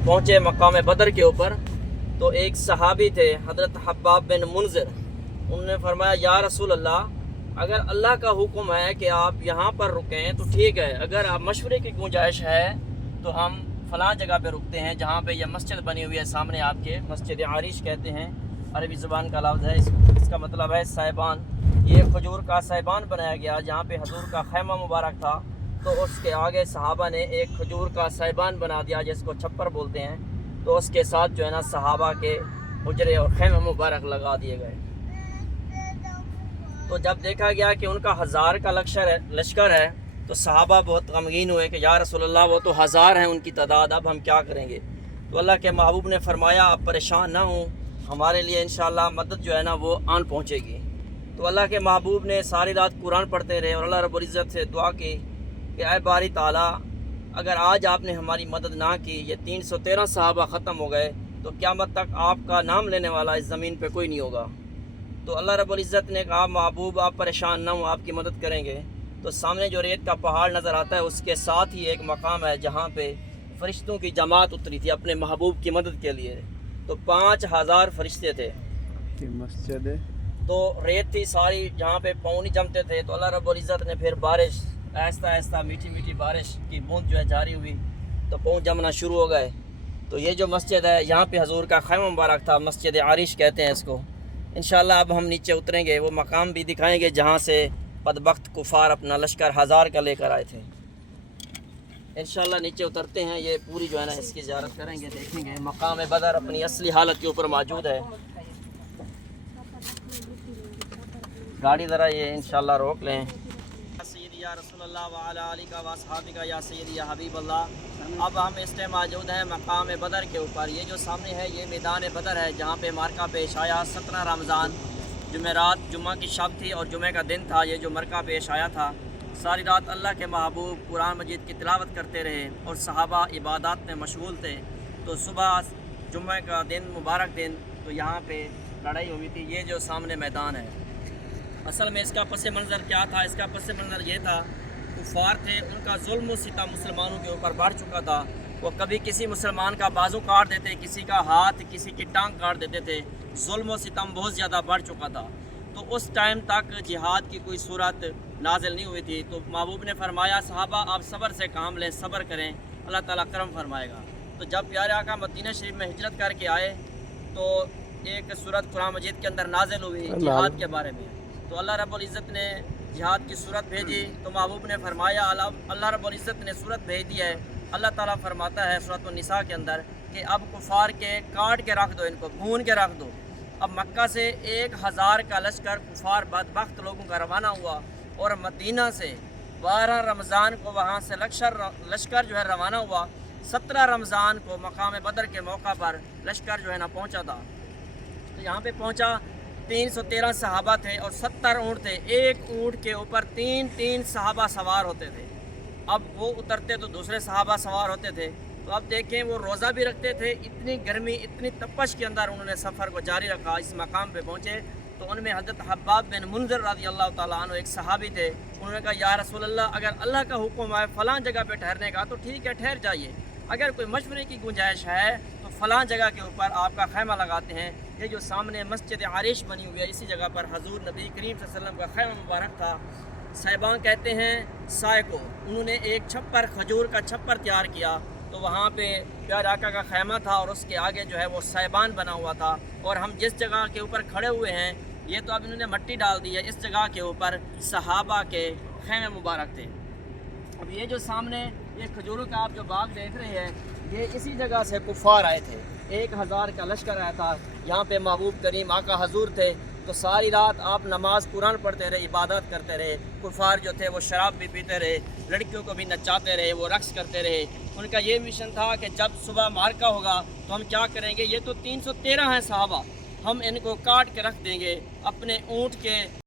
पहुँचे मकाम बदर के ऊपर तो एक सहाबी थे हज़रत हब्बाब बिन मुनज़िर, उन्होंने फरमाया या रसूल अल्लाह अगर अल्लाह का हुक्म है कि आप यहाँ पर रुकें तो ठीक है, अगर आप मशवरे की गुंजाइश है तो हम फ़लाँ जगह पे रुकते हैं जहाँ पे यह मस्जिद बनी हुई है सामने आपके, मस्जिद आरिश कहते हैं, अरबी ज़ुबान का लफ्ज़ है, इसका मतलब है साहिबान। ये खजूर का साहिबान बनाया गया जहाँ पे हजूर का खैमा मुबारक था, तो उसके आगे सहाबा ने एक खजूर का साहिबान बना दिया जिसको छप्पर बोलते हैं। तो उसके साथ जो है ना सहाबा के हुजरे और खैमा मुबारक लगा दिए गए। तो जब देखा गया कि उनका 1000 का लश्कर है तो सहाबा बहुत गमगीन हुए कि या रसूल अल्लाह वो तो 1000 हैं उनकी तादाद, अब हम क्या करेंगे। तो अल्लाह के महबूब ने फरमाया आप परेशान ना हों, हमारे लिए इंशाअल्लाह मदद जो है ना वो आन पहुँचेगी। तो अल्लाह के महबूब ने सारी रात कुरान पढ़ते रहे और अल्लाह रब्बुल इज़्ज़त से दुआ की कि ऐ बारी ताला अगर आज आपने हमारी मदद ना की, ये 313 सहाबा ख़त्म हो गए तो क़यामत तक आपका नाम लेने वाला इस ज़मीन पे कोई नहीं होगा। तो अल्लाह रब्बुल इज़्ज़त ने कहा महबूब आप परेशान ना हो, आपकी मदद करेंगे। तो सामने जो रेत का पहाड़ नज़र आता है उसके साथ ही एक मकाम है जहाँ पे फ़रिश्तों की जमात उतरी थी अपने महबूब की मदद के लिए। तो 5000 फरिश्ते थे। मस्जिद है तो रेत थी सारी जहाँ पे पाँव नहीं जमते थे। तो अल्लाह रब्बुल इज़्ज़त ने फिर बारिश आहिस्ता आहिस्ता मीठी मीठी बारिश की बूंद जो है जारी हुई तो पाँव जमना शुरू हो गए। तो ये जो मस्जिद है यहाँ पे हजूर का खैमा मुबारक था, मस्जिद आरिश कहते हैं इसको। इंशाअल्लाह अब हम नीचे उतरेंगे, वो मकाम भी दिखाएंगे जहाँ से बदबख्त कुफार अपना लश्कर 1000 का लेकर आए थे। इंशाअल्लाह नीचे उतरते हैं, ये पूरी जो है ना इसकी ज़ियारत करेंगे, देखेंगे मकाम बदर अपनी असली हालत के ऊपर मौजूद है। गाड़ी ज़रा ये इंशाअल्लाह रोक लें। सय्यदी या रसूलल्लाह व अला आलिका व अस्हाबिका या सय्यदी या हबीब अल्लाह। अब हम इस टाइम मौजूद हैं मकाम बदर के ऊपर। ये जो सामने है ये मैदान बदर है जहाँ पे मार्का पेश आया। 17 रमज़ान जुमेरात जुम्मा की शब थी और जुमे का दिन था ये जो मरका पेश आया था। सारी रात अल्लाह के महबूब कुरान मजीद की तिलावत करते रहे और सहाबा इबादत में मशगूल थे। तो सुबह जुम्मे का दिन मुबारक दिन तो यहाँ पे लड़ाई हुई थी। ये जो सामने मैदान है असल में इसका पस मंज़र क्या था, इसका पस मंज़र ये था कुफ़ार थे, उनका जुल्म सितम मुसलमानों के ऊपर बढ़ चुका था। वो कभी किसी मुसलमान का बाजू काट देते, किसी का हाथ, किसी की टांग काट देते थे। जुल्म सितम बहुत ज़्यादा बढ़ चुका था। तो उस टाइम तक जिहाद की कोई सूरत नाजिल नहीं हुई थी। तो महबूब ने फरमाया सहाबा आप सब्र से काम लें, सब्र करें, अल्लाह ताला करम फरमाएगा। तो जब प्यारे आका मदीना शरीफ में हिजरत करके आए तो एक सूरत कुरान मजीद के अंदर नाजिल हुई जिहाद के बारे में। तो अल्लाह रब्बुल इज़्ज़त ने जिहाद की सूरत भेजी। तो महबूब ने फरमाया अल्लाह रब्बुल इज़्ज़त ने सूरत भेज दी है। अल्लाह ताला फरमाता है सूरत निसा के अंदर कि अब कुफार के काट के रख दो, इनको भून के रख दो। अब मक्का से 1000 का लश्कर कुफार बदबख्त लोगों का रवाना हुआ और मदीना से 12 रमज़ान को वहाँ से लश्कर जो है रवाना हुआ। 17 रमज़ान को मकाम बदर के मौका पर लश्कर जो है ना पहुँचा था। तो यहाँ पे पहुँचा 313 सहाबा थे और 70 ऊँट थे। एक ऊँट के ऊपर 3 सहाबा सवार होते थे। अब वो उतरते तो दूसरे सहाबा सवार होते थे। तो अब देखें वो रोज़ा भी रखते थे। इतनी गर्मी इतनी तपश के अंदर उन्होंने सफ़र को जारी रखा। इस मकाम पे पहुँचे तो उनमें हज़रत हब्बाब बिन मुनज़िर रज़ी अल्लाह ताला अन्हु एक सहाबी थे। उन्होंने कहा या रसूल अल्लाह अगर अल्लाह का हुक्म आए फ़लाँ जगह पे ठहरने का तो ठीक है ठहर जाइए, अगर कोई मशवरे की गुंजाइश है तो फ़लाँ जगह के ऊपर आपका खैमा लगाते हैं। ये जो सामने मस्जिद आरिश बनी हुई है इसी जगह पर हजूर नबी करीम सल्लल्लाहु अलैहि वसल्लम का खैमा मुबारक था। साहिबान कहते हैं साय को। उन्होंने एक छप्पर खजूर का छप्पर तैयार किया तो वहाँ पे प्यारे आका का खैमा था और उसके आगे जो है वो साहिबान बना हुआ था। और हम जिस जगह के ऊपर खड़े हुए हैं ये तो अब इन्होंने मट्टी डाल दी है, इस जगह के ऊपर सहाबा के खैमे मुबारक थे। अब ये जो सामने ये खजूरों का आप जो बाग देख रहे हैं ये इसी जगह से कुफार आए थे। 1000 का लश्कर आया था। यहाँ पे महबूब करीम आका हजूर थे। तो सारी रात आप नमाज कुरान पढ़ते रहे, इबादत करते रहे। कुफार जो थे वो शराब भी पीते रहे, लड़कियों को भी नचाते रहे, वो रक्स करते रहे। उनका ये मिशन था कि जब सुबह मार्का होगा तो हम क्या करेंगे, ये तो 313 हैं सहाबा, हम इनको काट के रख देंगे, अपने ऊँट के